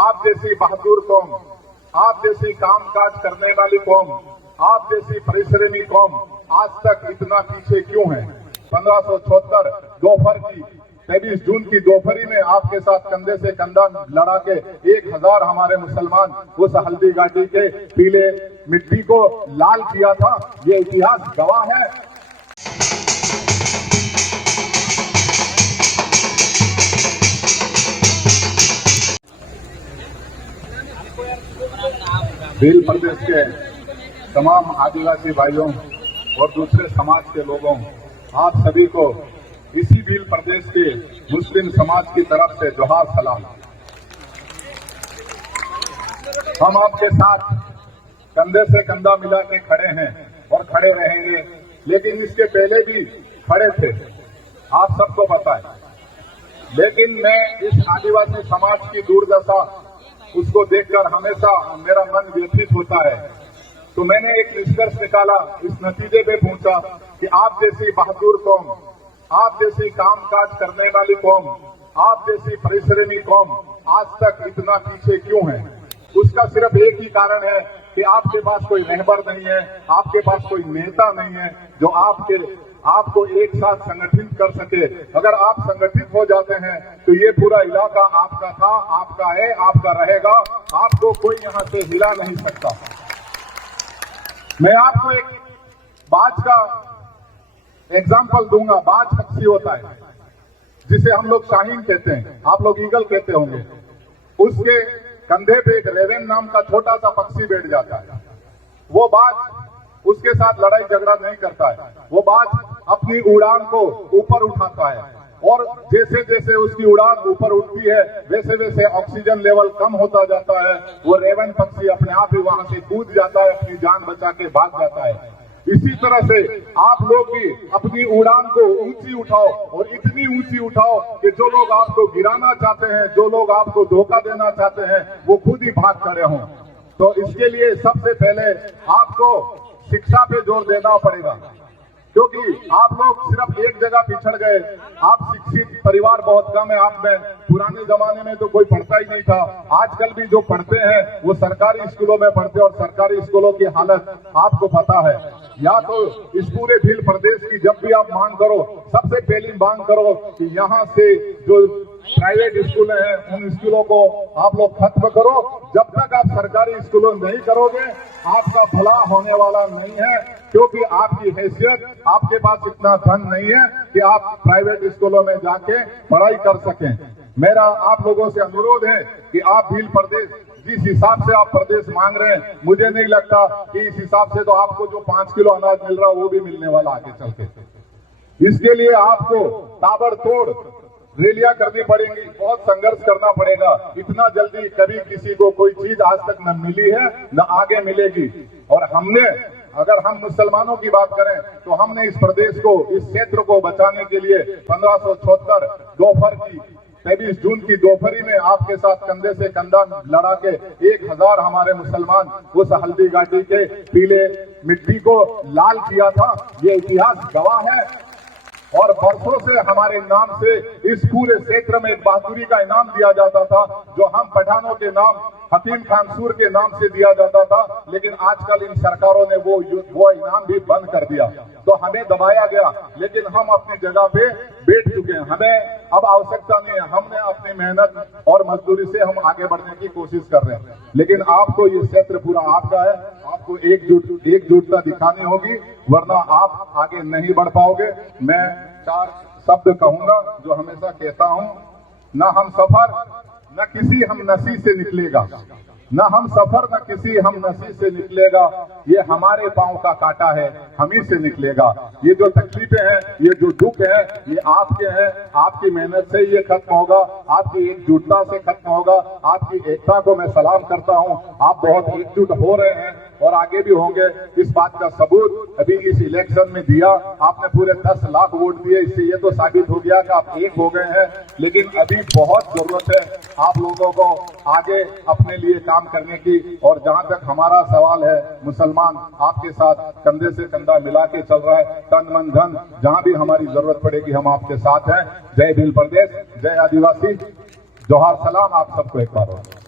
आप जैसी बहादुर कौम, आप जैसी कामकाज करने वाली कौम, आप जैसी परिश्रमी कौम आज तक इतना पीछे क्यों है। 1576 दोपहर की 23 जून की दोपहरी में आपके साथ कंधे से कंधा लड़ा के 1000 हमारे मुसलमान उस हल्दी घाटी के पीले मिट्टी को लाल किया था। ये इतिहास गवाह है। भील प्रदेश के तमाम आदिवासी भाइयों और दूसरे समाज के लोगों, आप सभी को इसी भील प्रदेश के मुस्लिम समाज की तरफ से जोहार सलाम। हम आपके साथ कंधे से कंधा मिला के खड़े हैं और खड़े रहेंगे, लेकिन इसके पहले भी खड़े थे, आप सबको पता है। लेकिन मैं इस आदिवासी समाज की दुर्दशा उसको देखकर हमेशा मेरा मन व्यथित होता है। तो मैंने एक निष्कर्ष निकाला, इस नतीजे पे पहुंचा कि आप जैसी बहादुर कौम, आप जैसी कामकाज करने वाली कौम, आप जैसी परिश्रमी कौम आज तक इतना पीछे क्यों है। उसका सिर्फ एक ही कारण है कि आपके पास कोई रहबर नहीं है, आपके पास कोई नेता नहीं है जो आपको एक साथ संगठित कर सके। अगर आप संगठित हो जाते हैं तो ये पूरा इलाका आपका था, आपका है, आपका रहेगा, आपको कोई यहां से हिला नहीं सकता। मैं आपको एक बाज का एग्जाम्पल दूंगा। बाज पक्षी होता है जिसे हम लोग शाहीन कहते हैं, आप लोग ईगल कहते होंगे। उसके कंधे पे एक रेवेन नाम का छोटा सा पक्षी बैठ जाता है। वो बाज उसके साथ लड़ाई झगड़ा नहीं करता है, वो बाज अपनी उड़ान को ऊपर उठाता है और जैसे जैसे उसकी उड़ान ऊपर उठती है वैसे वैसे ऑक्सीजन लेवल कम होता जाता है। वो रेवन पक्षी अपने आप ही वहां से कूद जाता है, अपनी जान बचा के भाग जाता है। इसी तरह से आप लोग भी अपनी उड़ान को ऊंची उठाओ और इतनी ऊंची उठाओ कि जो लोग आपको गिराना चाहते हैं, जो लोग आपको धोखा देना चाहते हैं, वो खुद ही भाग खड़े हों। तो इसके लिए सबसे पहले आपको शिक्षा पे जोर देना पड़ेगा, क्योंकि आप लोग सिर्फ एक जगह पिछड़ गए। आप शिक्षित परिवार बहुत कम है आप में। पुराने जमाने में तो कोई पढ़ता ही नहीं था। आजकल भी जो पढ़ते हैं वो सरकारी स्कूलों में पढ़ते हैं और सरकारी स्कूलों की हालत आपको पता है। या तो इस पूरे भील प्रदेश की जब भी आप मांग करो, सबसे पहली मांग करो कि यहाँ से जो प्राइवेट स्कूल हैं उन स्कूलों को आप लोग खत्म करो। जब तक आप सरकारी स्कूलों नहीं करोगे आपका भला होने वाला नहीं है, क्योंकि आपकी हैसियत, आपके पास इतना धन नहीं है कि आप प्राइवेट स्कूलों में जाके पढ़ाई कर सकें। मेरा आप लोगों से अनुरोध है कि आप भील प्रदेश जिस हिसाब से आप प्रदेश मांग रहे हैं, मुझे नहीं लगता कि इस हिसाब से तो आपको जो 5 किलो अनाज मिल रहा है वो भी मिलने वाला आगे चल के। इसके लिए आपको ताबड़तोड़ रैलियां करनी पड़ेंगी, बहुत संघर्ष करना पड़ेगा। इतना जल्दी कभी किसी को कोई चीज आज तक न मिली है न आगे मिलेगी। और हमने, अगर हम मुसलमानों की बात करें तो हमने इस प्रदेश को, इस क्षेत्र को बचाने के लिए 1576 दोपहर की 23 जून की दोपहरी में आपके साथ कंधे से कंधा लड़ा के 1000 हमारे मुसलमान उस हल्दी घाटी के पीले मिट्टी को लाल किया था। ये इतिहास गवाह है। और बरसों से हमारे नाम से इस पूरे क्षेत्र में एक बहादुरी का इनाम दिया जाता था, जो हम पठानों के नाम, हकीम खान सूर के नाम से दिया जाता था। लेकिन आजकल इन सरकारों ने वो इनाम भी बंद कर दिया, तो हमें दबाया गया। लेकिन हम अपनी जगह पे बैठ चुके हैं, हमें अब आवश्यकता नहीं है। हमने अपनी मेहनत और मजदूरी से हम आगे बढ़ने की कोशिश कर रहे हैं। लेकिन आपको ये क्षेत्र पूरा आपका है, आपको एकजुटता दिखानी होगी, वरना आप आगे नहीं बढ़ पाओगे। मैं 4 शब्द कहूंगा जो हमेशा कहता हूं, न हम सफर न किसी हम नसी से निकलेगा, न हम सफर न किसी हम नसी से निकलेगा, ये हमारे पांव का कांटा है, हम ही से निकलेगा। ये जो तकलीफें हैं, ये जो दुख है, ये आपके हैं, आपकी मेहनत से ये खत्म होगा, आपकी एकजुटता से खत्म होगा। आपकी एकता को मैं सलाम करता हूं। आप बहुत एकजुट हो रहे हैं और आगे भी होंगे। इस बात का सबूत अभी इस इलेक्शन में दिया, आपने पूरे 10 लाख वोट दिए। इससे ये तो साबित हो गया कि आप एक हो गए हैं। लेकिन अभी बहुत जरूरत है आप लोगों को आगे अपने लिए काम करने की। और जहां तक हमारा सवाल है, मुसलमान आपके साथ कंधे से कंधा मिला के चल रहा है, तन मन धन, जहां भी हमारी जरूरत पड़ेगी हम आपके साथ हैं। जय भील प्रदेश, जय आदिवासी, जोहार सलाम आप सबको एक बार और।